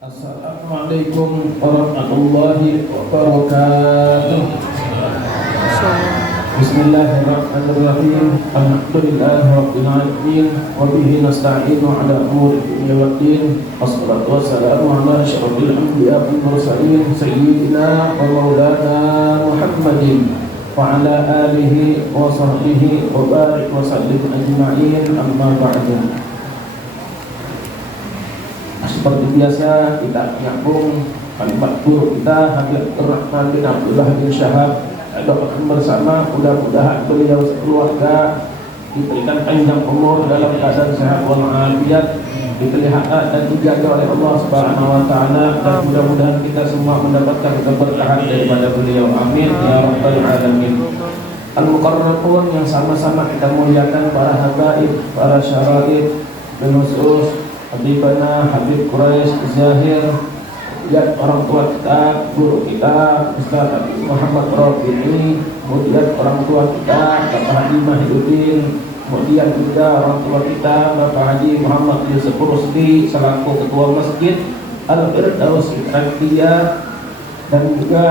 Assalamualaikum warahmatullahi wabarakatuh. Bismillahirrahmanirrahim. Alhamdulillahirabbil alamin wa bihi nasta'inu ala umuri dunya waddin. Wassalatu wassalamu ala asyrofil anbiya'i wal mursalin sayyidina wa maulana Muhammadin wa ala alihi wa sahbihi wa barik wa sallim ajma'in, amma ba'du. Seperti biasa kita menyambung kalimat guru kita Habib Rahman bin Abdullah bin Syahab. Doakan bersama mudah-mudahan beliau sekeluarga diberikan panjang umur dalam keadaan sehat walafiat, dipelihara dan dijaga oleh Allah Subhanahu wa taala, dan mudah-mudahan kita semua mendapatkan keberkahan daripada beliau. Amin ya rabbal alamin. Al-Mukarrabun yang sama-sama kita muliakan, para habaib, para syaraid, penusus Habibana Habib Quraisy Zahir, lihat orang tua kita, guru kita Ustaz Habib Muhammad Rafi'i, kemudian orang tua kita Bapak Haji Mahiduddin, kemudian juga orang tua kita Bapak Haji Muhammad Yusuf Rusdi selaku ketua masjid Al-Firdaus Ikraqiyah, dan juga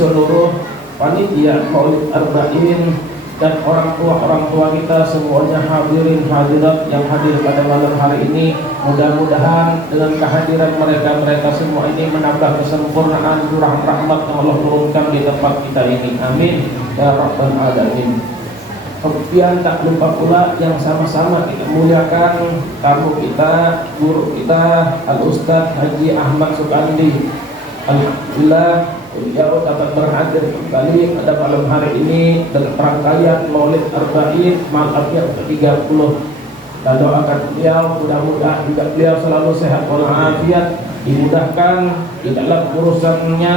seluruh panitia Maulid Arba'in dan orang tua kita semuanya, hadirin hadirat yang hadir pada malam hari ini. Mudah-mudahan dengan kehadiran mereka semua ini menambah kesempurnaan curah rahmat yang Allah turunkan di tempat kita ini. Amin ya rabbal alamin. Kemudian tak lupa pula yang sama-sama kita muliakan tamu kita, guru kita Al-Ustaz Haji Ahmad Sukandi. Alhamdulillah beliau dapat berhadir kembali pada malam hari ini dengan rangkaian Maulid Arba'in malam yang ke-30. Kita doakan beliau, mudah-mudahan juga beliau selalu sehat walafiat, dimudahkan di dalam urusannya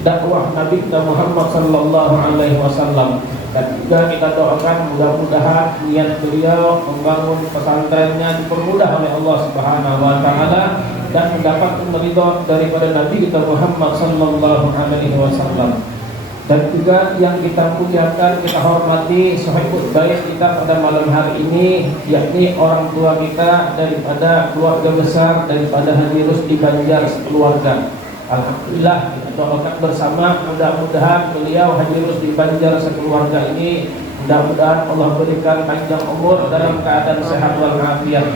dakwah Nabi kita Muhammad sallallahu alaihi wasallam. Dan juga kita doakan mudah-mudahan niat beliau membangun pesantrennya dipermudah oleh Allah Subhanahu wa taala dan mendapat ridha daripada Nabi kita Muhammad sallallahu alaihi wasallam. Dan juga yang kita muliakan, kita hormati sahibul bait kita pada malam hari ini, yakni orang tua kita daripada keluarga besar daripada Haji Rusdi Banjar sekeluarga. Alhamdulillah kita doakan bersama, mudah-mudahan beliau Haji Rusdi Banjar sekeluarga ini mudah-mudahan Allah berikan panjang umur dalam keadaan sehat walafiat.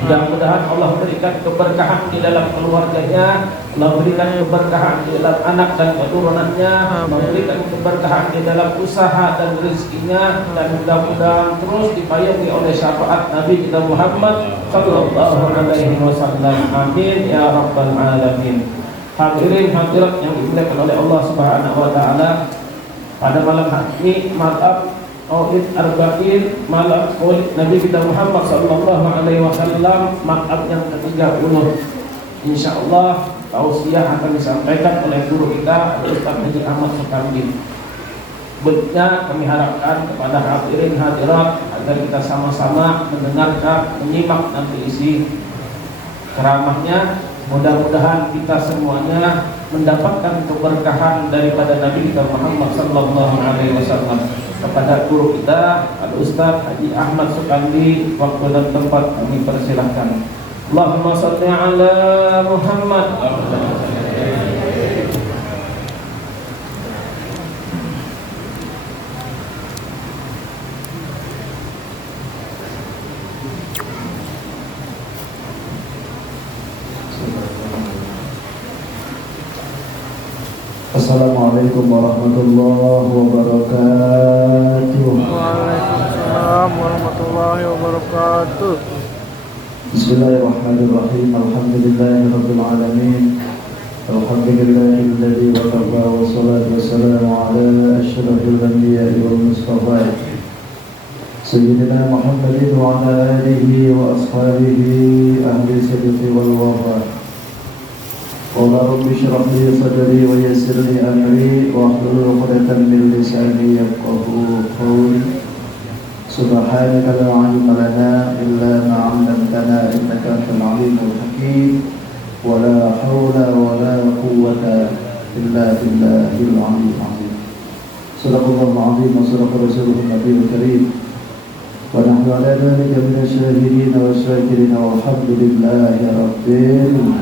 Mudah-mudahan Allah berikan keberkahan di dalam keluarganya, Allah berikan keberkahan di dalam anak dan keturunannya, memberikan keberkahan di dalam usaha dan rezekinya, dan mudah-mudahan terus dipayungi oleh syafaat Nabi kita Muhammad sallallahu alaihi wasallam. Amin ya rabbal alamin. Hadirin hadirat yang dimuliakan oleh Allah Subhanahu wa taala, pada malam hari ini malam Maulid Arba'in, malam Maulid Nabi kita Muhammad sallallahu alaihi wasallam, malam yang ke-30. Insyaallah tausiah akan disampaikan oleh guru kita Ustaz Haji Ahmad Sukandi. Berikutnya kami harapkan kepada hadirin hadirat agar kita sama-sama mendengarkan, menyimak nanti isi ceramahnya. Mudah-mudahan kita semuanya mendapatkan keberkahan daripada Nabi kita Muhammad sallallahu alaihi wasallam. Kepada guru kita Al-Ustaz Haji Ahmad Sukandi, waktu dan tempat kami persilahkan. Allahumma shalli ala Muhammad. Assalamualaikum warahmatullahi wabarakatuh. Waalaikumsalam warahmatullahi wabarakatuh. Bismillahirrahmanirrahim. Alhamdulillahirabbil alamin. Alhamdulillahilladzi wa kafa wa salatu wassalamu ala asyrafil anbiya'i wal mustafa Sayyidina Muhammadin wa ala alihi wa ashabihi ahli sidqi wal wafa. Qala rabbi shrah li sadri wa yassir li amri wahlul 'uqdatam min lisani yafqahu qawli. Subhanaka la 'ilma lana illa ma 'allamtana innaka antal 'alimul hakim. Wa la haula wa la quwwata illa billahil 'aliyyil 'azim. Sadaqallahul 'azim wa sadaqa rasuluhun nabiyul karim. ونحن على ذلك من الشاهدين والشاكرين والحمد لله رب العالمين.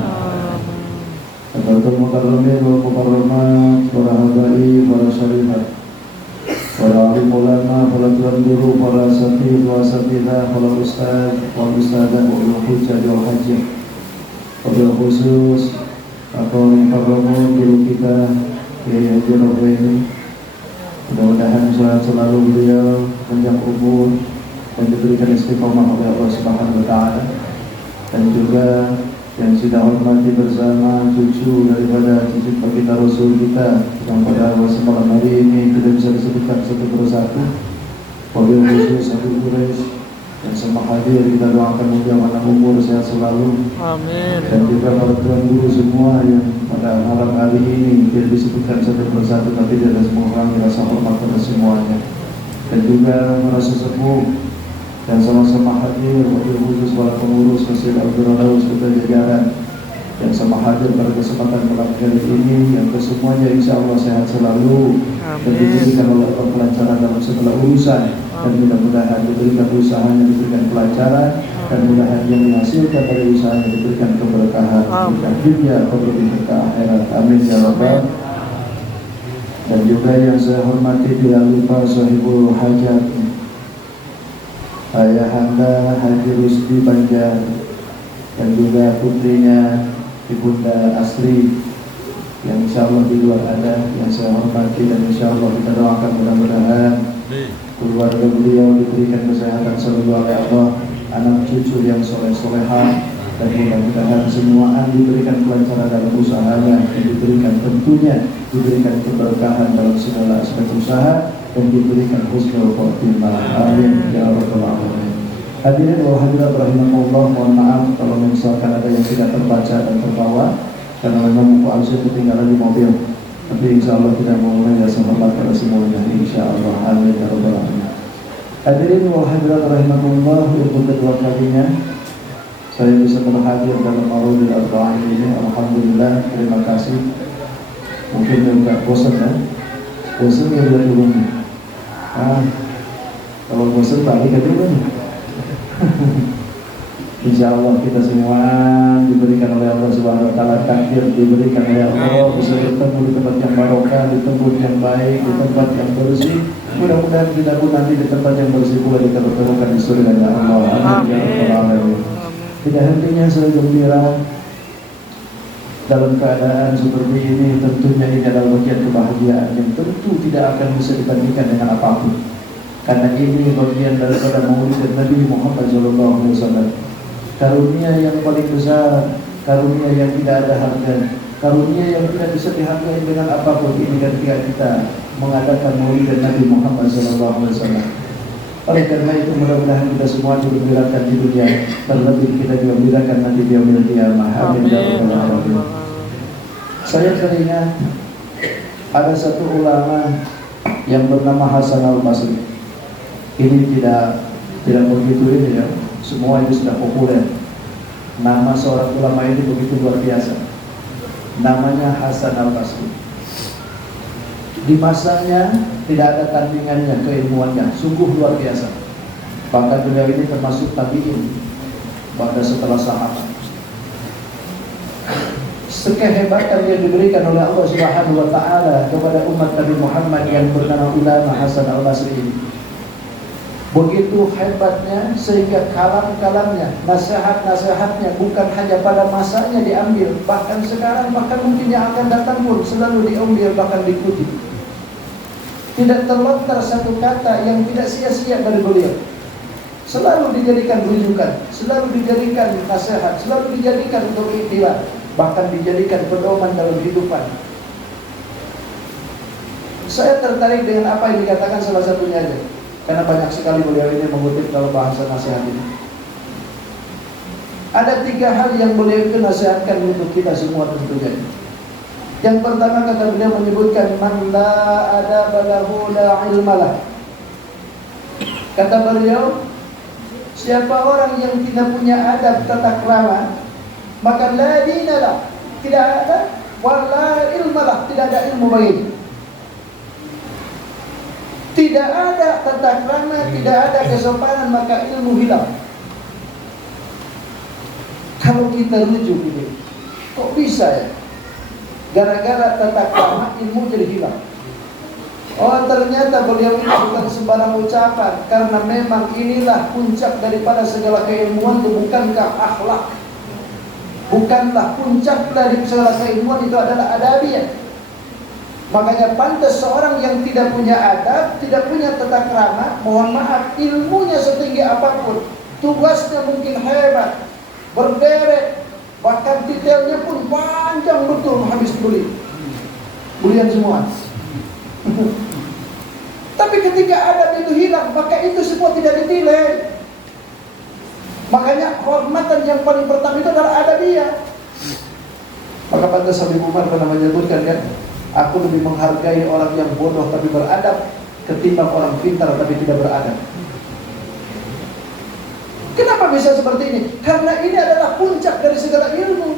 Al mukarramin wal mukarramat, para habaib, para syarihat, para alim ulama, para tuan guru, para asatidz wa asatidzah, para ustaz wal ustadzah wal hujjah wal hajjah. Wabil khusus atau mukarramun guru kita Kiai Haji Rabi ini, mudah-mudahan selalu beliau panjang umur dan diberikan istiqomah oleh Allah Subhanahu wa taala, dan juga yang sudah hormati bersama cucu daripada cucu baginda Rasul kita yang pada malam hari ini tidak bisa disebutkan satu persatu. Wabil khusus Abu Quraisy yang semua hadir, kita doakan mudah-mudahan umur sehat selalu. Amin. Dan juga para tuan guru semua yang pada malam hari ini tidak disebutkan satu persatu, tapi tidak semua orang rasa hormat pada semuanya. Dan juga para sesepuh yang sama-sama hadir, wabil khusus para pengurus Masjid Al-Firdaus Kota Jajaran yang sama hadir pada kesempatan malam hari ini, yang kesemuanya insya Allah sehat selalu dan diberikan oleh Allah kelancaran dalam segala urusan, dan mudah-mudahan diberikan usahanya diberikan kelancaran, dan mudah-mudahan yang menghasilkan dari usahanya diberikan keberkahan di dunia maupun di akhirat. Amin ya rabbal. Dan juga yang saya hormati tidak lupa sahibul hajat Ayahanda Haji Rusdi Banjar, dan juga putrinya Ibunda Asri yang insya Allah di luar ada, yang saya hormati, dan insya Allah kita doakan mudah-mudahan keluarga beliau diberikan kesehatan selalu oleh Allah, anak cucu yang soleh-solehah, dan mudah-mudahan semua diberikan kelancaran dalam usahanya, dan diberikan tentunya diberikan keberkahan dalam segala aspek usaha, dan diberikan husnul khotimah. Amin ya rabbal alamin. Hadirin wa hadirat rahimakumullah, mohon maaf kalau misalkan ada yang tidak terbaca dan terbawa karena memang buku Al-Zin ketinggalan di mobil. Tapi insya Allah kita mau mulai dengan hormat pada semuanya insya Allah. Amin ya rabbal alamin. Hadirin wa hadirat rahimakumullah, untuk kedua kalinya saya bisa berhadir dalam Maulid Arba'in ini. Alhamdulillah, terima kasih. Mungkin enggak bosan ya? Bosan ya lihat dulu nih. Kalau bosan balik ke dulu nih. Insya Allah kita semua diberikan oleh Allah Subhanahu wa taala, takdir diberikan oleh Allah bisa bertemu di tempat yang barokah, di tempat yang baik, di tempat yang bersih. Mudah-mudahan kita pun nanti di tempat yang bersih pula kita bertemukan di surga Allah. Amin. Tidak hentinya saya gembira dalam keadaan seperti ini. Tentunya ini adalah bagian kebahagiaan yang tentu tidak akan bisa dibandingkan dengan apapun, karena ini bagian daripada maulid Nabi Muhammad SAW. Karunia yang paling besar, karunia yang tidak ada harga, karunia yang tidak bisa dihargai dengan apapun. Ini ketika kita mengadakan maulid Nabi Muhammad SAW. Oleh karena itu mudah-mudahan kita semua digembirakan di dunia, terlebih kita digembirakan nanti di yaumil qiyamah. Amin ya rabbal alamin. Saya teringat ada satu ulama yang bernama Hasan Al-Basri. Ini tidak begitu ini ya, semua itu sudah populer. Nama seorang ulama ini begitu luar biasa. Namanya Hasan Al-Basri. Di masanya tidak ada tandingannya keilmuannya, sungguh luar biasa. Bahkan beliau ini termasuk tabi'in pada setelah sahabat. Sekehebatan yang diberikan oleh Allah Subhanahu wa taala kepada umat Nabi Muhammad yang bernama ulama Hasan Al-Basri ini, begitu hebatnya sehingga kalam-kalamnya, nasihat-nasihatnya bukan hanya pada masanya diambil, bahkan sekarang, bahkan mungkin yang akan datang pun selalu diambil, bahkan diikuti. Tidak terlontar satu kata yang tidak sia-sia dari beliau. Selalu dijadikan rujukan, selalu dijadikan nasihat, selalu dijadikan untuk iktibar, bahkan dijadikan pedoman dalam kehidupan. Saya tertarik dengan apa yang dikatakan salah satunya aja, karena banyak sekali beliau ini mengutip dalam bahasa nasihat ini. Ada 3 hal yang beliau itu nasihatkan untuk kita semua tentunya. Yang pertama kata beliau menyebutkan man la adaba lahu la ilmalah. Kata beliau, siapa orang yang tidak punya adab tata krama, maka la dinalah, tidak ada, wala ilmalah, tidak ada ilmu baginya. Tidak ada tata krama, tidak ada kesopanan, maka ilmu hilang. Kalau kita rujuk ini, kok bisa ya? Gara-gara tata krama ilmu jadi hilang. Oh, ternyata beliau ini bukan sembarang ucapan, karena memang inilah puncak daripada segala keilmuan itu. Bukankah akhlak? Bukanlah puncak dari segala keilmuan itu adalah adabiyah. Makanya pantas seorang yang tidak punya adab, tidak punya tata krama, mohon maaf, ilmunya setinggi apapun, tugasnya mungkin hebat, berderet, bahkan detailnya pun panjang betul, habis bulian semua. Tapi ketika adab itu hilang, maka itu semua tidak dinilai. Makanya hormatan yang paling pertama itu adalah adabiyah. Maka pantas Habib Umar pernah menyebutkan kan, aku lebih menghargai orang yang bodoh tapi beradab ketimbang orang pintar tapi tidak beradab. Kenapa bisa seperti ini? Karena ini adalah puncak dari segala ilmu.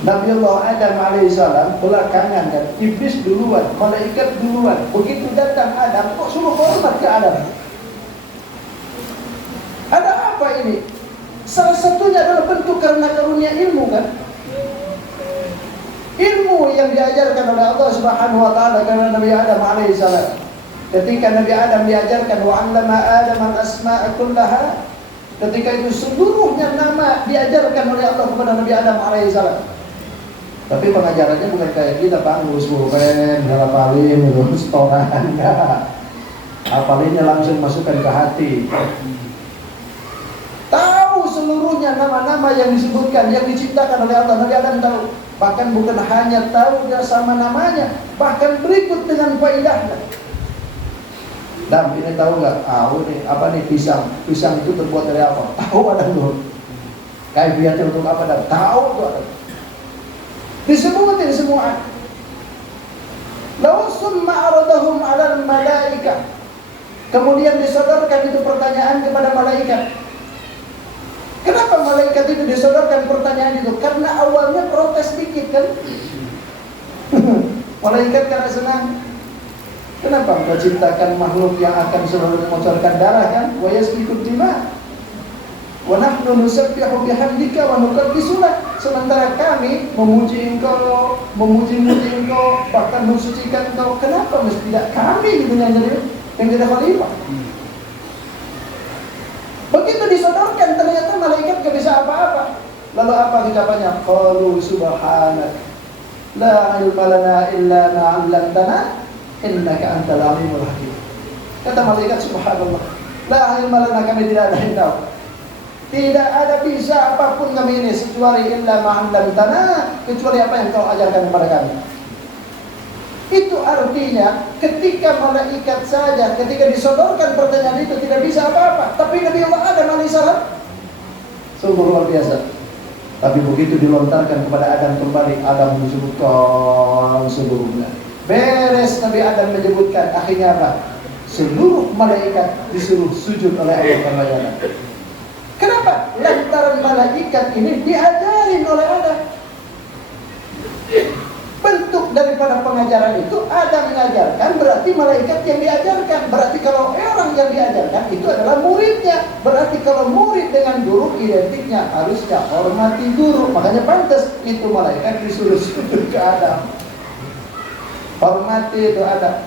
Nabi Allah Adam alaihissalam belakangan kan, iblis duluan, malaikat duluan. Begitu datang Adam, kok suruh hormat ke Adam? Ada apa ini? Salah satunya adalah bentuk karena karunia ilmu kan? Ilmu yang diajarkan oleh Allah Subhanahu wa taala karena Nabi Adam alaihissalam. Ketika Nabi Adam diajarkan wa 'allama Adam al-asma'a kullaha, ketika itu seluruhnya nama diajarkan oleh Allah kepada Nabi Adam alaihissalam. Tapi pengajarannya bukan kayak kita pangus, pulpen, hafalin, setoran, enggak. Hafalinnya langsung masukkan ke hati. Tahu seluruhnya nama-nama yang disebutkan, yang diciptakan oleh Allah. Nabi Adam tahu. Bahkan bukan hanya tahu dia sama namanya, bahkan berikut dengan faedahnya. Dan ini tahu nggak? Tahu nih, apa nih pisang? Pisang itu terbuat dari apa? Tahu ada tuh. Kaifiatnya untuk apa? Dan tahu tuh ada. Disebutin semua. Lalu summa aradahum 'alal malaika. Kemudian disodorkan itu pertanyaan kepada malaikat. Kenapa malaikat itu disodorkan pertanyaan itu? Karena awalnya protes dikit kan. Malaikat karena senang. Kenapa engkau ciptakan makhluk yang akan selalu mengocorkan darah kan? Wa yasfikud dima. Wa nahnu nusabbihu bihamdika wa nuqaddisu lak. Sementara kami memuji engkau, memuji-muji engkau, bahkan mensucikan engkau. Kenapa mesti tidak kami gitu yang jadi khalifah? Begitu disodorkan ternyata malaikat gak bisa apa-apa. Lalu apa ucapannya? Qalu subhanak la ilma lana illa ma 'allamtana innaka antal alimul hakim. Kata malaikat, subhanallah, la ilma lana, kami tidak ada yang tahu. Tidak ada bisa apapun kami ini kecuali illa ma 'allamtana, kecuali apa yang kau ajarkan kepada kami. Itu artinya ketika malaikat saja ketika disodorkan pertanyaan itu tidak bisa apa-apa. Tapi Nabi Allah Adam alaihissalam sungguh luar biasa. Tapi begitu dilontarkan kepada Adam kembali, Adam disebutkan seluruhnya. Beres Nabi Adam menyebutkan, akhirnya apa? Seluruh malaikat disuruh sujud oleh Allah Taala. Kenapa? Lantaran malaikat ini diajarin oleh Adam. Bentuk daripada pengajaran itu Adam mengajarkan, berarti malaikat yang diajarkan. Berarti kalau orang yang diajarkan itu adalah muridnya. Berarti kalau murid dengan guru identiknya harusnya hormati guru. Makanya pantas itu malaikat disuruh sujud ke Adam. Hormati itu Adam.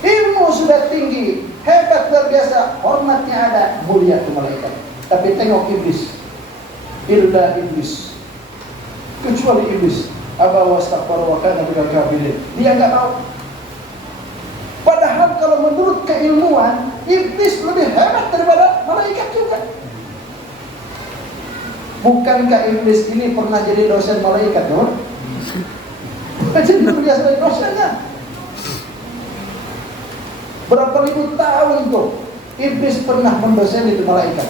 Ilmu sudah tinggi, hebat luar biasa, hormatnya ada, mulia itu malaikat. Tapi tengok iblis, illa iblis, kecuali iblis, aba wastakbara wa kana minal kafirin. Dia enggak mau. Padahal kalau menurut keilmuan, iblis lebih hebat daripada malaikat juga. Bukankah iblis ini pernah jadi dosen malaikat, no? Jadi dia sebagai dosennya. Berapa ribu tahun tuh iblis pernah mendoseni itu malaikat.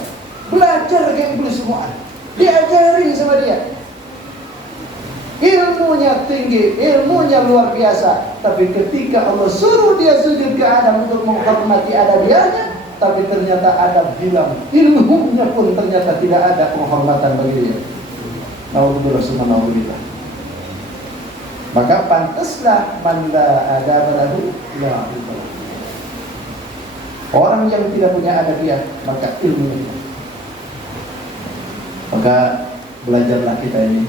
Belajar ke iblis semua. Diajarin sama dia. Ilmunya tinggi, ilmunya luar biasa. Tapi ketika Allah suruh dia sujud ke Adam untuk menghormati adabiahnya, tapi ternyata Adam hilang. Ilmunya pun ternyata tidak ada penghormatan bagi dia. Nauzubillah summa nauzubillah. Maka pantaslah manda ada beradu la ilmu. Orang yang tidak punya adabiyah maka ilmunya. Maka belajarlah kita ini,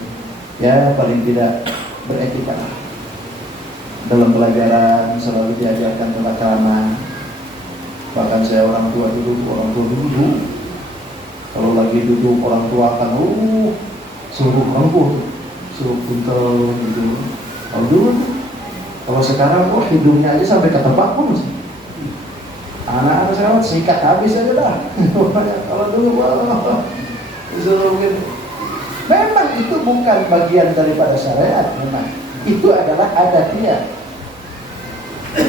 ya paling tidak beretika. Dalam pelajaran selalu diajarkan tata krama. Bahkan saya orang tua dulu kalau lagi duduk orang tua akan suruh rambut, suruh puntel gitu. Kalau dulu, kalau sekarang hidungnya aja sampai ke tempat pun. Anak-anak sekarang sikat habis aja dah. Kalau dulu disuruh gitu. Memang itu bukan bagian daripada syariat, memang itu adalah adatnya.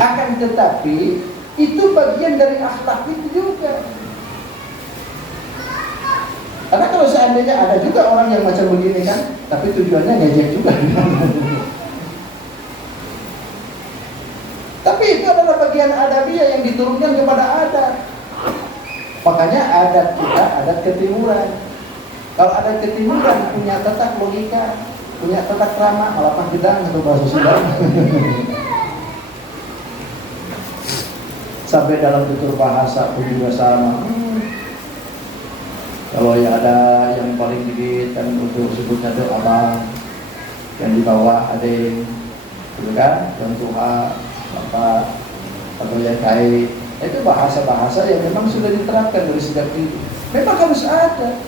Akan tetapi itu bagian dari akhlak itu juga. Karena kalau seandainya ada juga orang yang macam begini kan, tapi tujuannya ngejek juga. Tapi itu adalah bagian adabiyah yang diturunkan kepada adat. Makanya adat kita adat ketimuran. Kalau adat ketimuran punya tata logika, punya tata krama, malapan gedang atau bahasa Sunda. Sampai dalam tutur bahasa pun juga sama. Kalau ya ada yang paling dikit kan untuk sebutnya itu abang, yang di bawah adeng, gitu kan, yang tua, bapak, atau yang kai. Itu bahasa-bahasa yang memang sudah diterapkan dari sejak itu. Memang harus ada.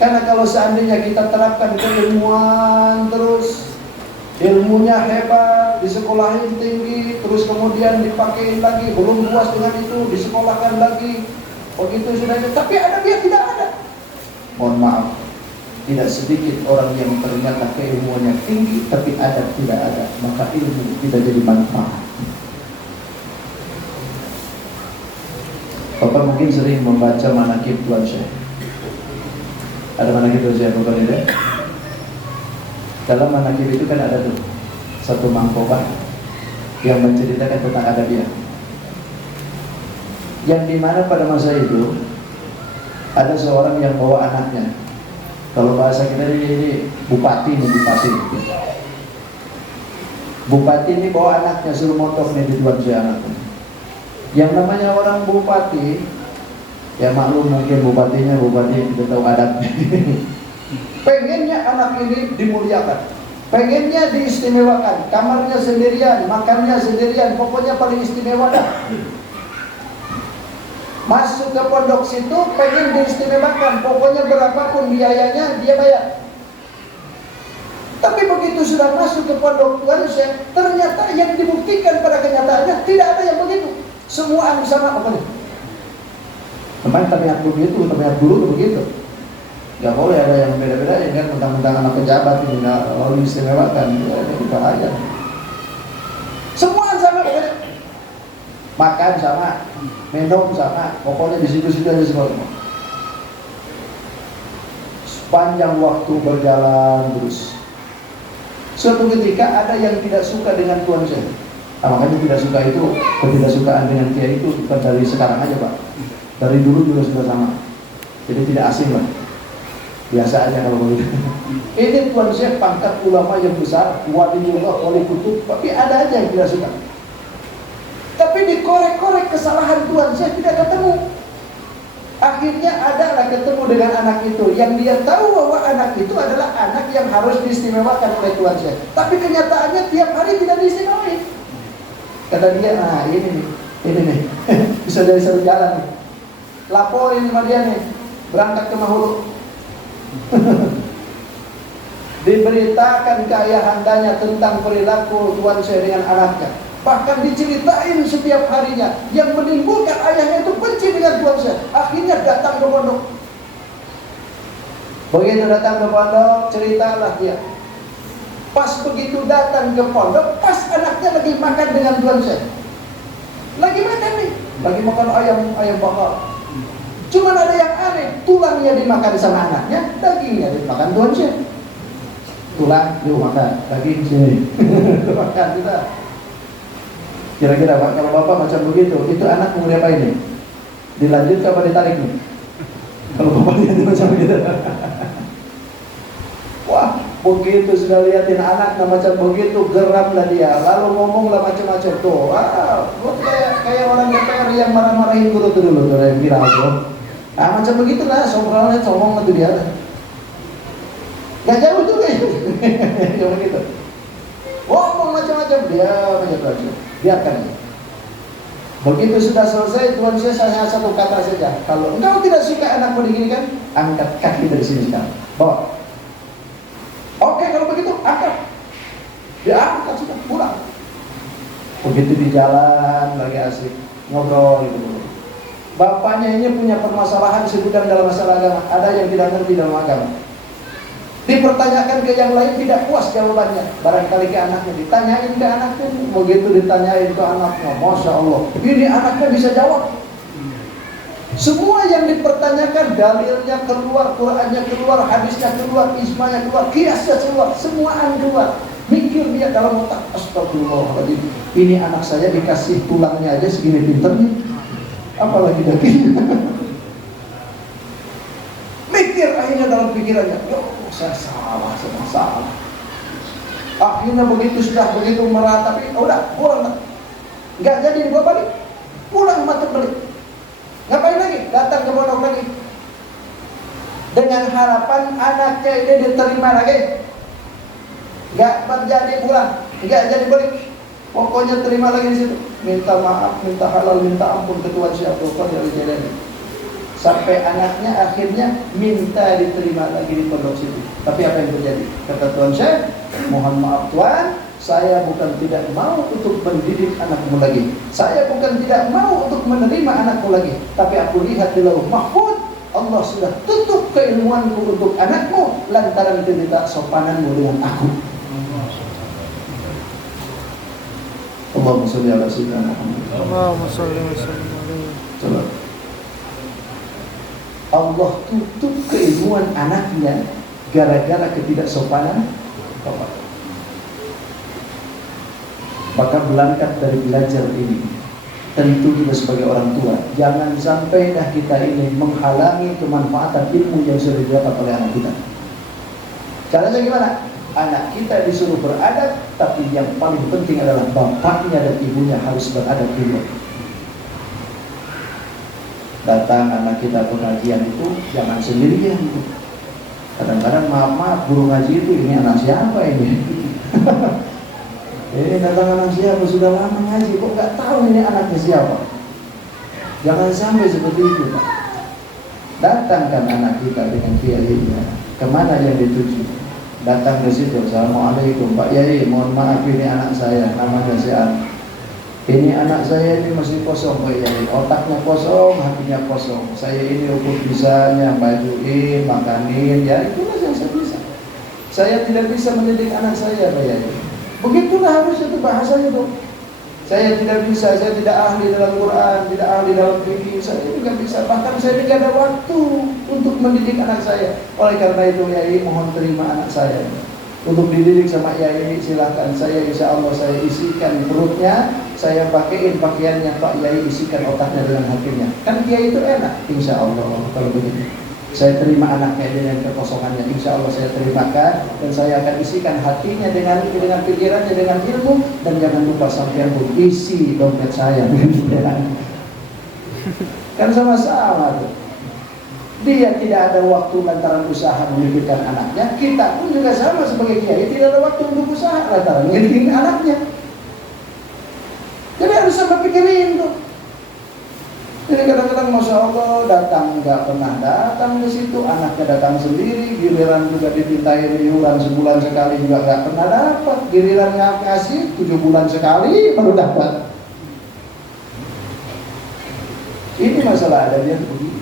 Karena kalau seandainya kita terapkan keilmuan terus, ilmunya hebat, disekolahin tinggi, terus kemudian dipakai lagi, belum puas dengan itu, disekolahkan lagi, begitu sudah. Tapi adabiyah tidak ada. Mohon maaf, tidak sedikit orang yang ternyata keilmuannya tinggi, tapi adab tidak ada, maka ilmu tidak jadi manfaat. Bapak mungkin sering membaca manaqib Tuan Syekh. Ada manaqib Tuan Syekh bukan itu? Dalam manaqib itu kan ada tuh satu mangkobah yang menceritakan tentang adabiyah. Yang dimana pada masa itu ada seorang yang bawa anaknya. Kalau bahasa kita ini bupati nih, bupati ini bawa anaknya suruh motor nih di Tuan Syekh anaknya. Yang namanya orang bupati, ya maklum mungkin bupati kita tahu adatnya. Pengennya anak ini dimuliakan, pengennya diistimewakan, kamarnya sendirian, makannya sendirian, pokoknya paling istimewa dah. Masuk ke pondok situ pengen diistimewakan, pokoknya berapapun biayanya dia bayar. Tapi begitu sudah masuk ke pondok Tuan Syekh, ternyata yang dibuktikan pada kenyataannya tidak ada yang begitu. Semua sama pokoknya. Teman terlihat begitu, terlihat dulu begitu. Gak boleh ada yang beda-beda, ya kan, tentang anak pejabat ini lalu diistimewakan, itu bahaya. Semua sama pokoknya. Makan sama, minum sama, pokoknya di situ-situ aja semua. Sepanjang waktu berjalan terus. Suatu ketika ada yang tidak suka dengan Tuan Syekh. Makanya tidak suka itu, ketidaksukaan dengan kiai itu bukan dari sekarang aja Pak. Dari dulu juga sudah sama. Jadi tidak asing lah. Biasa aja kalau begitu. Ini Tuan Syekh pangkat ulama yang besar, waliullah, wali kutub, tapi ada aja yang tidak suka. Tapi dikorek-korek kesalahan Tuan Syekh tidak ketemu. Akhirnya adalah ketemu dengan anak itu, yang dia tahu bahwa anak itu adalah anak yang harus diistimewakan oleh Tuan Syekh. Tapi kenyataannya tiap hari tidak diistimewakan. Kata dia, nah ini nih, bisa dari satu jalan nih. Laporin sama dia nih, berangkat ke Mahulu. Diberitakan ke ayahandanya tentang perilaku Tuan Syekh dengan anaknya. Bahkan diceritain setiap harinya, yang menimbulkan ayahnya itu benci dengan Tuan Syekh. Akhirnya datang ke pondok. Begitu datang ke pondok, ceritalah dia. Pas begitu datang ke pondok, pas anaknya lagi makan dengan Tuan Syekh. Lagi makan nih, lagi makan ayam bakar. Cuman ada yang aneh, tulangnya dimakan sama anaknya, dagingnya dimakan Tuan Syekh. Tulang, yuk makan, daging sini. Makan kita. Kira-kira Pak, kalau Bapak macam begitu, itu anak mau diapain nih? Dilanjut apa ditarik nih? Kalau Bapak lihat macam begitu. Wah, Begitu sudah liatin anaknya macam begitu, geramlah dia, lalu ngomonglah macam-macam tuh. Lu kayak orang DPR yang marah-marahin guru tuh dulu, tuh yang viral tuh. Macam begitulah, sobralnya ngomong itu dia. Gak jauh juga ya, yang begitu. Ngomong macam-macam dia, macam-macam. Biarkan. Begitu sudah selesai, Tuhan saya satu kata saja. Kalau engkau tidak suka anakmu diginikan, angkat kaki dari sini sekarang. Bawa. Oke, kalau begitu, angkat. Dia angkat sudah, pulang. Begitu di jalan, lagi asik, ngobrol gitu. Bapaknya ini punya permasalahan segudang dalam masalah agama. Ada yang tidak ngerti dalam agama. Dipertanyakan ke yang lain, tidak puas jawabannya. Barangkali ke anaknya, ditanyain ke anaknya. Begitu ditanyain ke anaknya, Masya Allah, ini anaknya bisa jawab. Semua yang dipertanyakan, dalilnya keluar, Qurannya keluar, hadisnya keluar, ijma'nya keluar, kiasnya keluar, semuaan keluar. Mikir dia dalam otak, astagfirullahaladzim, ini anak saya dikasih tulangnya aja segini pinternya, apalagi dagingnya. Mikir akhirnya dalam pikirannya, saya salah. Akhirnya sudah begitu meratapi, udah pulang, nggak jadi gua balik, pulang mati balik. Ngapain lagi? Datang ke pondok lagi. Dengan harapan anaknya ini diterima lagi. Gak terjadi pulang, gak jadi balik. Pokoknya terima lagi di situ. Minta maaf, minta halal, minta ampun ke Tuhan Syaikhul Qadir Al-Jilani. Sampai anaknya akhirnya minta diterima lagi di pondok situ. Tapi apa yang terjadi? Kata Tuhan Syekh, mohon maaf Tuhan, saya bukan tidak mau untuk mendidik anakmu lagi. Saya bukan tidak mau untuk menerima anakmu lagi. Tapi aku lihat di Lauh Mahfuz, Allah sudah tutup keilmuanku untuk anakmu lantaran ketidaksopananmu dengan aku. Allahumma sholli ala sayyidina Muhammad. Allahumma sholli wa sallim alaihi. Coba. Allah tutup keilmuan anaknya gara-gara ketidaksopanan bapak. Maka berangkat dari belajar ini, tentu kita sebagai orang tua, jangan sampai dah kita ini menghalangi kemanfaatan ilmu yang sudah didapat oleh anak kita. Caranya gimana? Anak kita disuruh beradab, tapi yang paling penting adalah bapaknya dan ibunya harus beradab juga. Datang anak kita pengajian itu jangan sendirian. Kadang-kadang maaf guru ngaji itu, ini anak siapa ini? Ini datang anak siapa, sudah lama ngaji, kok gak tahu ini anaknya siapa? Jangan sampai seperti itu, Pak. Datangkan anak kita dengan kiainya. Kemana yang dituju? Datang ke situ, Assalamualaikum Pak Yai, mohon maaf ini anak saya, namanya si An. Ini anak saya ini masih kosong Pak Yai, otaknya kosong, hatinya kosong. Saya ini ukur bisanya, bajuin, makanin, ya itulah yang saya bisa. Saya tidak bisa mendidik anak saya Pak Yai. Begitulah harusnya itu bahasanya tuh. Saya tidak bisa, saya tidak ahli dalam Quran, tidak ahli dalam fikih, saya juga bisa. Bahkan saya tidak ada waktu untuk mendidik anak saya. Oleh karena itu Yai mohon terima anak saya. Untuk dididik sama Yai silahkan, saya insya Allah saya isikan perutnya, saya pakaiin pakaiannya, Pak Yai isikan otaknya dengan hatinya. Kan Yai itu enak, insya Allah kalau begitu. Saya terima anaknya dengan kekosongannya, insya Allah saya terimakan, dan saya akan isikan hatinya dengan pikirannya, dengan ilmu, dan jangan lupa sampean pun isi dompet saya dengan pikiran. Kan sama-sama tuh. Dia tidak ada waktu lantaran usaha memikirkan anaknya, kita pun juga sama sebagai kiai tidak ada waktu untuk usaha lantaran memikirkan anaknya. Jadi harus sama pikirin tuh. Jadi kadang-kadang Masya Allah datang nggak pernah datang ke situ, anaknya datang sendiri, giliran juga dipintain iuran sebulan sekali juga nggak pernah dapat, gilirannya kasih 7 bulan sekali baru dapat. Ini masalah adanya begini.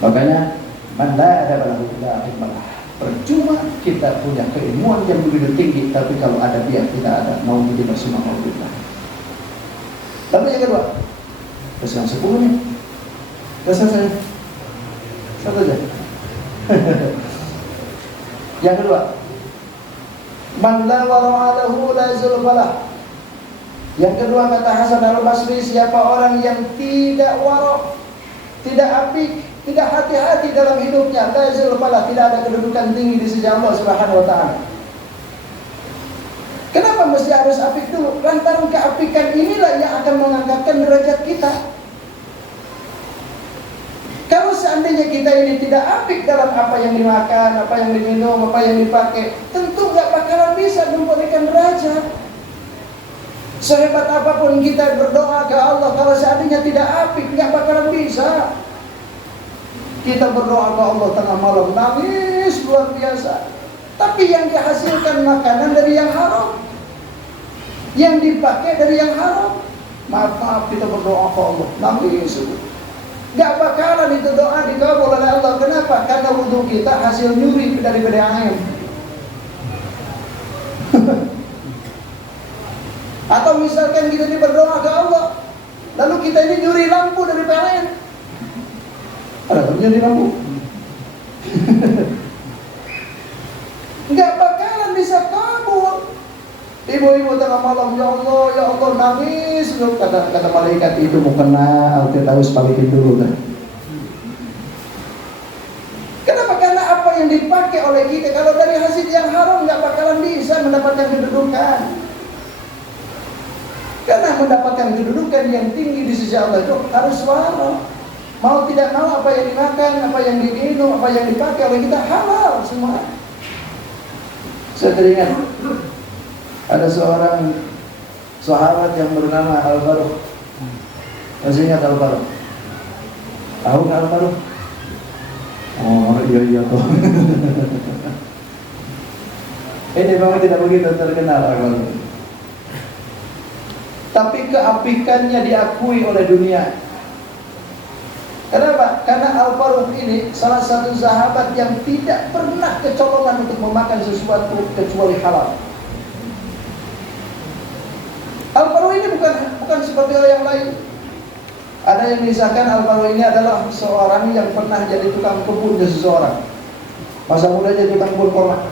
Makanya mana ada balahullah malah percuma kita punya keilmuan yang begitu tinggi, tapi kalau ada dia tidak ada, mau jadi bersama Allah. Tapi yang kedua, pesan 10 nih. Pesan saya. Satu aja. Yang kedua, man la wara'alahu la zulfalah. Yang kedua kata Hasan Al-Basri, siapa orang yang tidak wara', tidak apik, tidak hati-hati dalam hidupnya, la yazul fala, tidak ada kedudukan tinggi di sisi Allah Subhanahu wa taala. Kenapa mesti harus apik dulu? Lantaran keapikan inilah yang akan mengangkatkan derajat kita. Kalau seandainya kita ini tidak apik dalam apa yang dimakan, apa yang diminum, apa yang dipakai, tentu nggak bakalan bisa memberikan derajat. Sehebat apapun kita berdoa ke Allah, kalau seandainya tidak apik, nggak bakalan bisa. Kita berdoa ke Allah tengah malam, nangis luar biasa. Tapi yang dihasilkan makanan dari yang haram, yang dipakai dari yang haram. Maaf, kita berdoa ke Allah, nangis. Gak bakalan itu doa dikabul oleh Allah. Kenapa? Karena wudhu kita hasil nyuri daripada air. Atau misalkan kita ini berdoa ke Allah, lalu kita ini nyuri lampu dari PLN. Ada nyuri lampu? Gak bakalan bisa kabul. Ibu-ibu tengah malam, ya Allah nangis. Kata malaikat itu mau kena, kita harus balikin dulu kan. Kenapa? Karena apa yang dipakai oleh kita, kalau dari hasil yang haram nggak bakalan bisa mendapatkan kedudukan. Karena mendapatkan kedudukan yang tinggi di sisi Allah itu harus wara. Mau tidak mau apa yang dimakan, apa yang diminum, apa yang dipakai oleh kita halal semua. Saya teringat ada seorang sahabat yang bernama Al-Faruq. Masih ingat Al-Faruq? Tahu nggak Al-Faruq? Oh iya toh. Ini memang tidak begitu terkenal Al-Faruq. Tapi keapikannya diakui oleh dunia. Kenapa? Karena Al-Faruq ini salah satu sahabat yang tidak pernah kecolongan untuk memakan sesuatu kecuali halal. Al-Faruq ini bukan seperti orang yang lain. Ada yang misalkan Al-Faruq ini adalah seorang yang pernah jadi tukang kebun ke seseorang. Masa muda jadi tukang kebun kurma.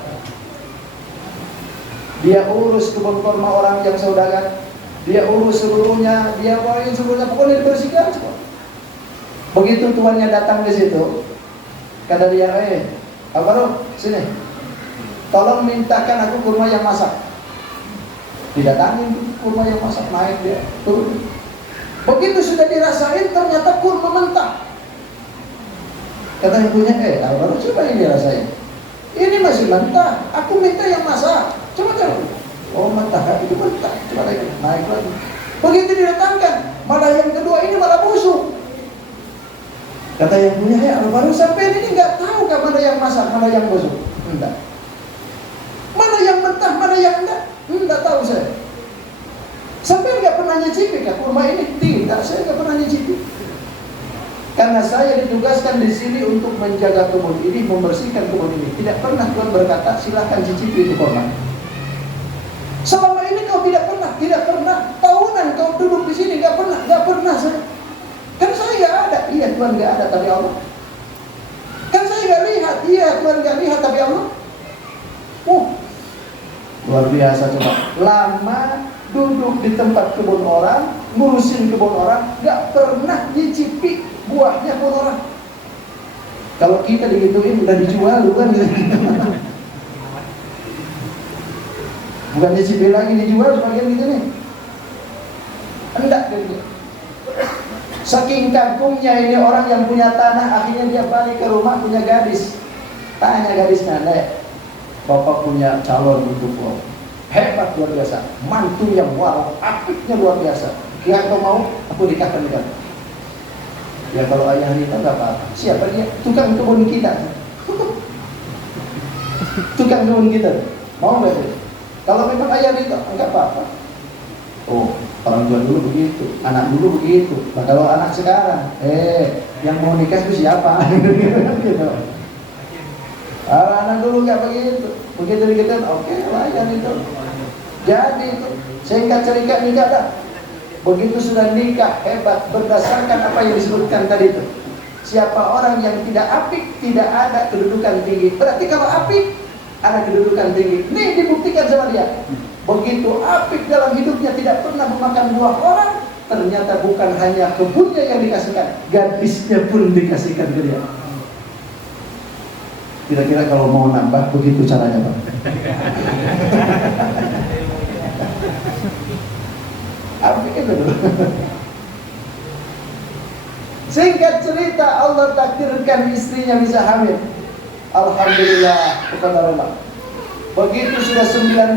Dia urus kebun kurma orang yang saudagar. Dia urus seluruhnya, dia bawain seluruhnya, pokoknya dibersihkan semua. Begitu tuannya datang ke situ, kata dia, Al-Faruq, sini, tolong mintakan aku kurma yang masak. Didatangin kurma yang masak, naik dia turun. Begitu sudah dirasain, ternyata kurma mentah. Kata yang punya, Al-Faruq, coba ini rasain. Ini masih mentah, aku minta yang masak. Coba. Oh mentah, itu mentah. Coba lagi, naik lagi. Begitu didatangkan, malah yang kedua ini malah busuk. Kata yang punya, Al-Faruq, sampai ini nggak tahu kan mana yang masak, mana yang busuk. Enggak. Mana yang mentah, mana yang enggak? Enggak tahu saya. Sampai nggak pernah nyicipi kan kurma ini? Tidak, saya nggak pernah nyicipi. Karena saya ditugaskan di sini untuk menjaga kebun ini, membersihkan kebun ini. Tidak pernah Tuhan berkata, silakan cicipi itu kurma. Selama ini kau tidak pernah. Tahunan kau duduk di sini nggak pernah saya. Kan saya nggak ada, iya Tuhan nggak ada, tapi Allah. Kan saya nggak lihat, iya Tuhan nggak lihat, tapi Allah. Luar biasa coba. Lama duduk di tempat kebun orang, ngurusin kebun orang, nggak pernah nyicipi buahnya kebun orang. Kalau kita digituin udah dijual bukan gitu. Bukan nyicipi lagi, dijual sebagian gitu nih. Enggak gitu. Saking kagumnya ini orang yang punya tanah, akhirnya dia balik ke rumah punya gadis. Tanya gadisnya, Bapak punya calon untuk lo, hebat luar biasa, mantu yang wow, apiknya luar biasa. Kira kau mau, aku nikahkan dengan. Ya kalau ayah nikah nggak apa-apa. Siapa dia? Tukang kebun kita. Tukang kebun kita. Mau nggak? Kalau memang ayah nikah nggak apa-apa. Oh, orang tua dulu begitu, anak dulu begitu. Nah kalau anak sekarang, yang mau nikah itu siapa? Gitu. Anak dulu nggak begitu. Begitu dikatakan, oke, layan itu. Jadi itu singkat cerita nikah dah. Begitu sudah nikah hebat berdasarkan apa yang disebutkan tadi itu. Siapa orang yang tidak apik tidak ada kedudukan tinggi. Berarti kalau apik ada kedudukan tinggi. Nih dibuktikan sama dia. Begitu apik dalam hidupnya tidak pernah memakan buah orang, ternyata bukan hanya kebunnya yang dikasihkan, gadisnya pun dikasihkan ke dia. Kira-kira kalau mau nambah begitu caranya, Pak. Apa itu? Singkat cerita, Allah takdirkan istrinya bisa hamil. Alhamdulillah, kepada Allah. Begitu sudah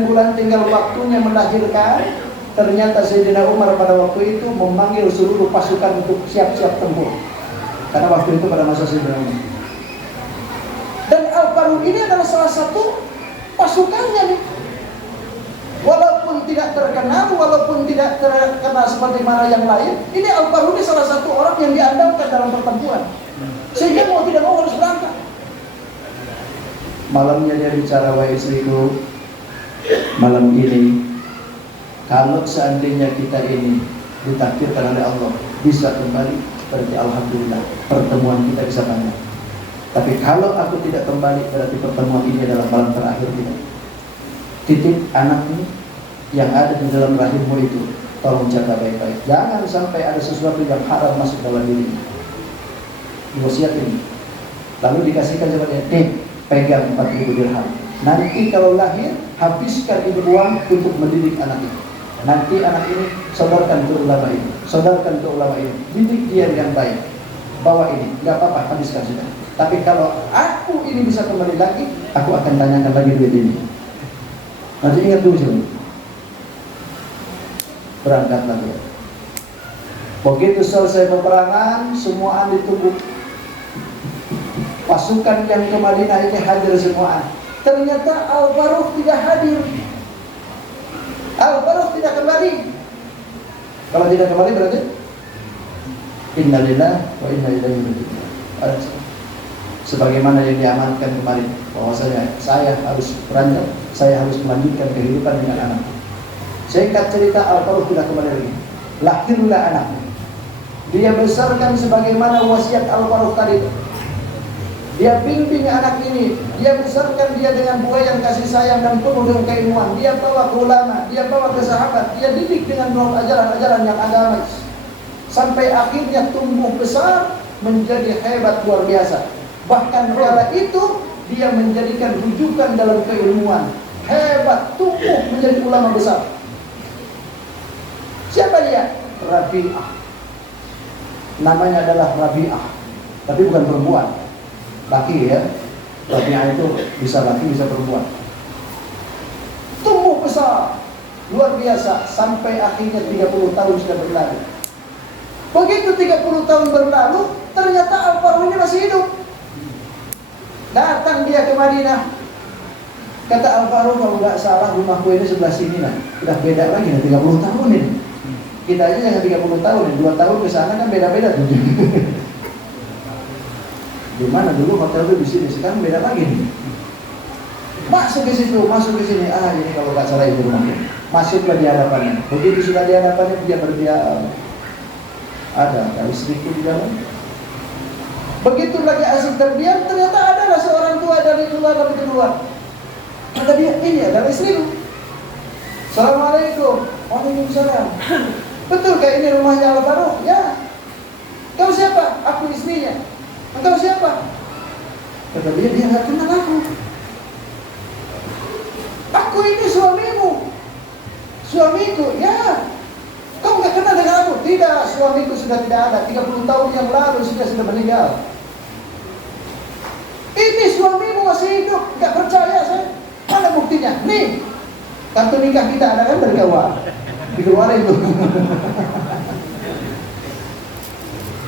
9 bulan tinggal waktunya melahirkan, ternyata Sayyidina Umar pada waktu itu memanggil seluruh pasukan untuk siap-siap tempur. Karena waktu itu pada masa Sayyidina Umar. Dan Al-Faruq ini adalah salah satu pasukannya nih. Walaupun tidak terkenal, walaupun tidak terkenal seperti mana yang lain, ini Al-Faruq ini salah satu orang yang diandalkan dalam pertempuran. Sehingga mau tidak mau harus berangkat. Malamnya dia bicara, wahai istriku, malam ini kalau seandainya kita ini ditakdirkan oleh Allah bisa kembali, berarti alhamdulillah pertemuan kita bisa banyak. Tapi kalau aku tidak kembali, berarti pertemuan ini adalah malam terakhir kita. Titip anakmu yang ada di dalam rahimmu itu, tolong jaga baik-baik. Jangan sampai ada sesuatu yang haram masuk dalam dirimu. Diwasiatin. Lalu dikasihkan sebagai pegang 4.000 dirham. Nanti kalau lahir, habiskan itu uang untuk mendidik anak ini. Nanti anak ini sodorkan ke ulama ini, sodorkan ke ulama ini, didik dia dengan baik. Bawa ini, nggak apa-apa, habiskan sudah. Tapi kalau aku ini bisa kembali lagi, aku akan tanyakan lagi duit ini. Nanti ingat dulu sini. Berangkat lagi. Begitu selesai peperangan, semua ditunggu. Pasukan yang ke Madinah ini hadir semua. Ternyata Al-Faruq tidak hadir. Al-Faruq tidak kembali. Kalau tidak kembali berarti innalillahi wa inna ilaihi raji'un. Sebagaimana yang diamankan kemarin, bahwasanya saya harus beranjak, saya harus melanjutkan kehidupan dengan anak. Singkat cerita, Al-Faruq tidak kembali lagi. Lahirlah anaknya. Dia besarkan sebagaimana wasiat Al-Faruq tadi. Dia bimbing anak ini, dia besarkan dia dengan buah yang kasih sayang dan penuh dengan keilmuan. Dia bawa ke ulama, dia bawa ke sahabat, dia didik dengan ajaran-ajaran yang agamis. Sampai akhirnya tumbuh besar menjadi hebat luar biasa. Bahkan kala itu dia menjadikan rujukan dalam keilmuan. Hebat, tumbuh menjadi ulama besar. Siapa dia? Rabi'ah. Namanya adalah Rabi'ah, tapi bukan perempuan. Laki ya, Rabi'ah itu bisa laki bisa perempuan. Tumbuh besar, luar biasa, sampai akhirnya 30 tahun sudah berlalu. Begitu 30 tahun berlalu, ternyata Al-Faruq ini masih hidup. Datang dia ke Madinah. Kata Al-Faruq, kalau nggak salah rumahku ini sebelah sini nah. Udah beda lagi nih, 30 tahun ini. Kita aja jangan 30 tahun, 2 tahun ke sana kan beda-beda tuh. Di mana dulu hotel itu di sini, sekarang beda lagi nih. Masuk ke situ, masuk ke sini. Ah, ini kalau nggak salah itu rumahnya. Masuklah di hadapannya. Begitu sudah di hadapannya, dia berdiam. Ada istriku di dalam. Begitu lagi asik terdiam, ternyata adalah seorang tua dari luar tapi keluar. Kata dia, ini adalah istriku. Assalamualaikum. Waalaikumsalam. Betul kayak ini rumahnya Al-Faruq? Ya. Kau siapa? Aku istrinya. Engkau siapa? Kata dia nggak kenal aku. Aku ini suamimu. Suamiku, ya. Kau nggak kenal dengan aku? Tidak, suamiku sudah tidak ada. 30 tahun yang lalu sudah meninggal. Ini suamimu masih hidup. Nggak percaya saya. Mana buktinya? Nih, kartu nikah kita ada kan dari kawan. Dikeluarin itu.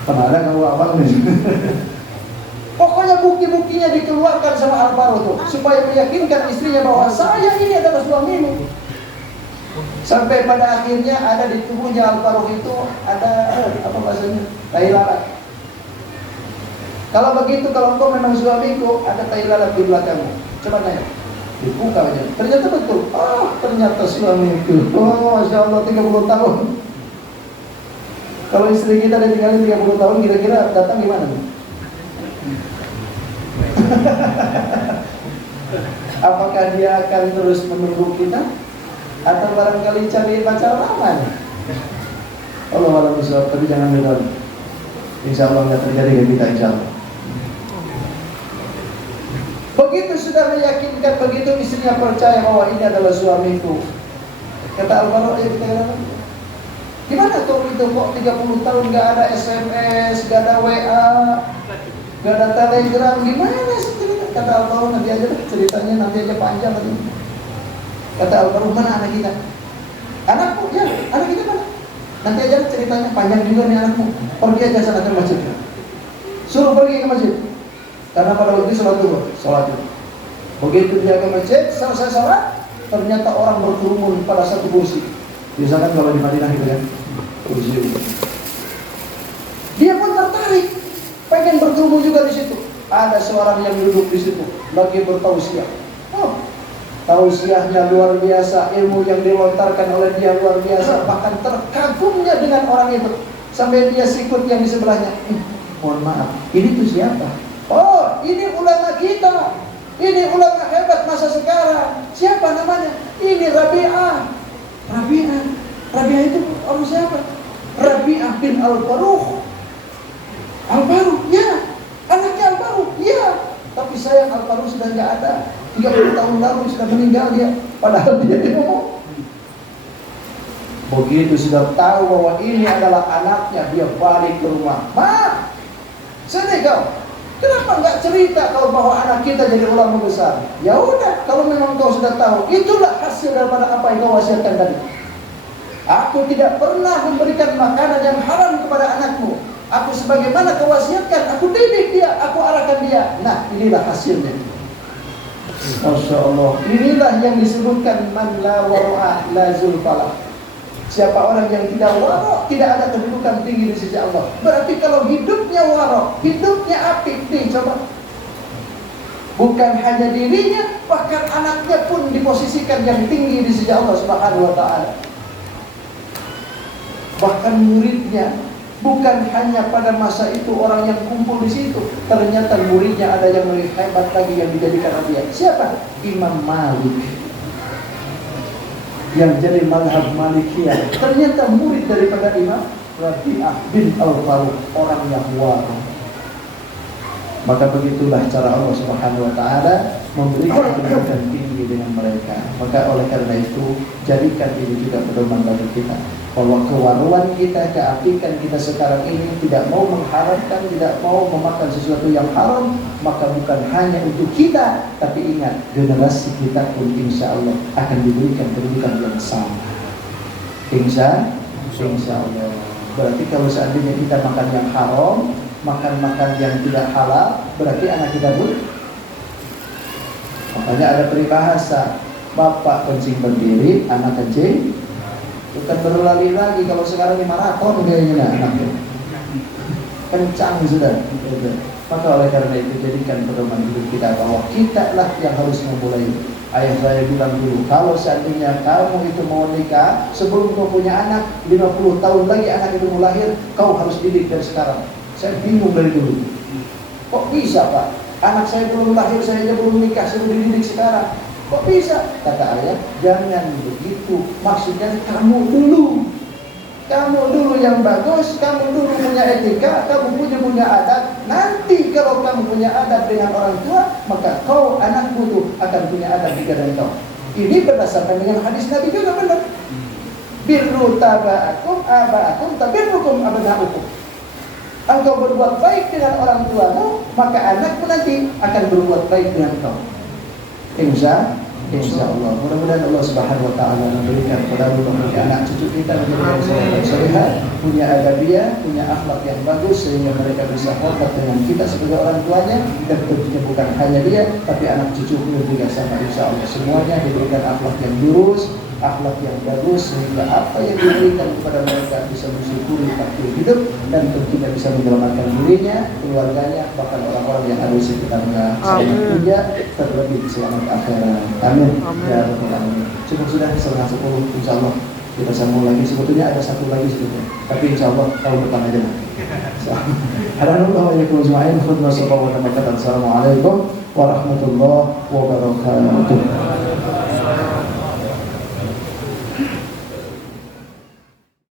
Kemana kau abang nih? Pokoknya bukti-buktinya dikeluarkan sama Al-Faruq tuh, supaya meyakinkan istrinya bahwa saya ini adalah suamimu. Sampai pada akhirnya ada di tubuhnya Al-Faruq itu ada apa bahasanya? Tai lalat. Kalau begitu, kalau engkau memang suamiku, ada tai lalat di belakangmu. Coba nanya. Dibuka aja. Ternyata betul. Oh, ternyata suamiku. Oh, Masya Allah, 30 tahun. Kalau istri kita ditinggalin 30 tahun, kira-kira datang gimana? Apakah dia akan terus menunggu kita? Atau barangkali cari pacar lama nih? Allah alam bisawab, tapi jangan bilang insya Allah nggak terjadi ke kita, insya Allah. Begitu sudah meyakinkan, begitu istrinya percaya bahwa ini adalah suamiku, kata Al-Bara, kita katakan, gimana kau itu kok 30 tahun nggak ada SMS, nggak ada WA, nggak ada Telegram, gimana sih cerita? Kata Al-Bara, nanti aja lah ceritanya, nanti aja panjang nanti. Kata Al-Bara, mana anak kita? Anakku, ya, anak kita mana? Nanti aja ceritanya, panjang juga nih anakmu. Pergi aja sana ke masjid. Suruh pergi ke masjid. Karena pada waktu itu sholat dulu. Begitu dia ke masjid, selesai sholat, ternyata orang berkerumun pada satu kursi. Biasakan kalau di Madinah gitu kan, kursi itu. Dia pun tertarik, pengen berkerumun juga di situ. Ada seorang yang duduk di situ, lagi bertausiah. Oh, tausiahnya luar biasa, ilmu yang dilontarkan oleh dia luar biasa, bahkan terkagumnya dengan orang itu. Sampai dia sikut yang di sebelahnya. Mohon maaf, ini tuh siapa? Oh, ini ulama kita. Ini ulama hebat masa sekarang. Siapa namanya? Ini Rabi'ah. Rabi'ah itu orang siapa? Rabi'ah bin Al-Faruq. Al-Faruq, ya. Anaknya Al-Faruq, ya. Tapi sayang Al-Faruq sudah nggak ada. 30 tahun lalu sudah meninggal dia. Padahal dia ngomong. Begitu sudah tahu bahwa ini adalah anaknya, dia balik ke rumah. Ma, sini kau. Kenapa nggak cerita kau bahwa anak kita jadi ulama besar? Ya udah, kalau memang kau sudah tahu, itulah hasil daripada apa yang kau wasiatkan tadi. Aku tidak pernah memberikan makanan yang haram kepada anakmu. Aku sebagaimana kau wasiatkan, aku didik dia, aku arahkan dia. Nah, inilah hasilnya. Masya Allah. Inilah yang disebutkan man la wara'a la zulfalah. Siapa orang yang tidak warok, tidak ada kedudukan tinggi di sisi Allah. Berarti kalau hidupnya warok, hidupnya apik, nih coba. Bukan hanya dirinya, bahkan anaknya pun diposisikan yang tinggi di sisi Allah Subhanahu wa Ta'ala. Bahkan muridnya, bukan hanya pada masa itu orang yang kumpul di situ. Ternyata muridnya ada yang lebih hebat lagi yang dijadikan raja. Siapa? Imam Malik. Yang jadi mazhab Malikiyah ternyata murid daripada Imam Rabi'ah bin Al-Faruq, orang yang warok. Maka begitulah cara Allah Subhanahu wa Ta'ala memberikan kedudukan tinggi dengan mereka. Maka oleh karena itu, jadikan ini juga pedoman bagi kita. Bahwa kewaruan kita, keapikan kita sekarang ini tidak mau mengharamkan, tidak mau memakan sesuatu yang haram, maka bukan hanya untuk kita, tapi ingat, generasi kita pun insya Allah akan diberikan kedudukan yang sama. Insya Allah. Berarti kalau seandainya kita makan yang haram, makan yang tidak halal, berarti anak kita pun. Makanya ada peribahasa, bapak kencing berdiri, anak kencing bukan berlari lagi. Kalau sekarang di maraton kayaknya anaknya kencang sudah. Maka oleh karena itu jadikan pedoman hidup kita bahwa kita lah yang harus memulai. Ayah saya bilang dulu, kalau seandainya kamu itu mau nikah, sebelum kau punya anak, 50 tahun lagi anak itu mau lahir, kau harus didik dari sekarang. Saya bingung dari dulu. Kok bisa Pak? Anak saya belum lahir, saya aja belum nikah, suruh dididik sekarang. Kok bisa? Kata ayah, jangan begitu. Maksudnya kamu dulu yang bagus, kamu dulu punya etika, kamu punya adat. Nanti kalau kamu punya adat dengan orang tua, maka kau anakmu tuh akan punya adat juga dengan kau. Ini berdasarkan dengan hadis Nabi juga benar. Birru taba'akum aba'akum tabirrukum abna'ukum. Engkau berbuat baik dengan orang tuamu, maka anakmu nanti akan berbuat baik dengan kau. Insya Allah. Mudah-mudahan Allah Subhanahu wa Ta'ala memberikan kepada anak cucu kita menjadi yang saleh, punya adabiyah, punya akhlak yang bagus, sehingga mereka bisa hormat dengan kita sebagai orang tuanya. Dan tentunya bukan hanya dia, tapi anak cucu pun juga sama. Insya Allah semuanya diberikan akhlak yang lurus, akhlak yang bagus, sehingga apa yang diberikan kepada mereka bisa mensyukuri takdir hidup dan tentunya bisa menyelamatkan dirinya, keluarganya, bahkan orang-orang yang ada di sekitarnya. Sehingga terlebih selamat akhirat. Amin. Ya Rabbal Alamin. Cukup sudah 9:30, insya Allah kita sambung lagi. Sebetulnya ada satu lagi sebetulnya, tapi insya Allah tahun depan aja lah. Assalamualaikum warahmatullahi wabarakatuh.